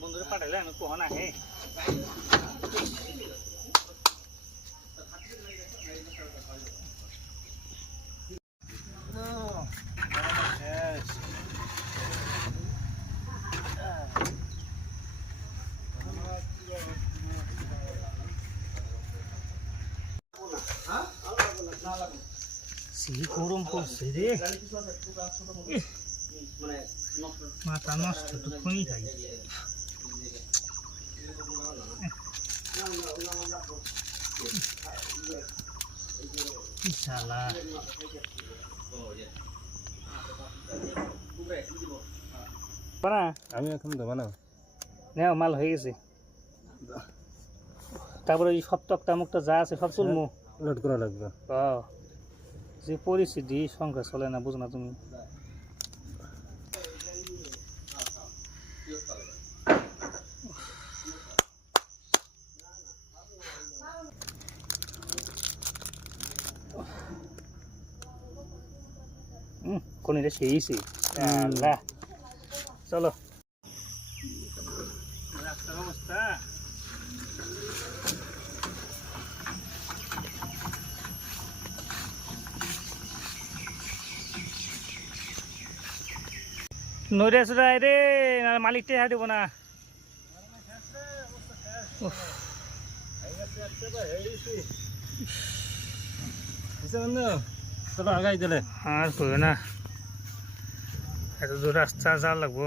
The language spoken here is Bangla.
বন্ধুরা পাঠাইলে আমি কখন আহে গরম পড়ছে রে মাথা নষ্ট তো খুনি খাই শালা আমি এখন দেবো না নেও মাল হয়ে গেছে তারপরে এই সপ্তকটা মুখটা যা আছে সব চলমু লোড করা লাগবে যে পরিস্থিতি সংখ্যা চলে না বুঝো না তুমি কোন এটা সেইছি চলো রাস্তার অবস্থা নইরে আসুরাই রে মালিকটা হ্যাঁ দেবো না আগাই দিলে আর করবে না এত দূর রাস্তা যা লাগবো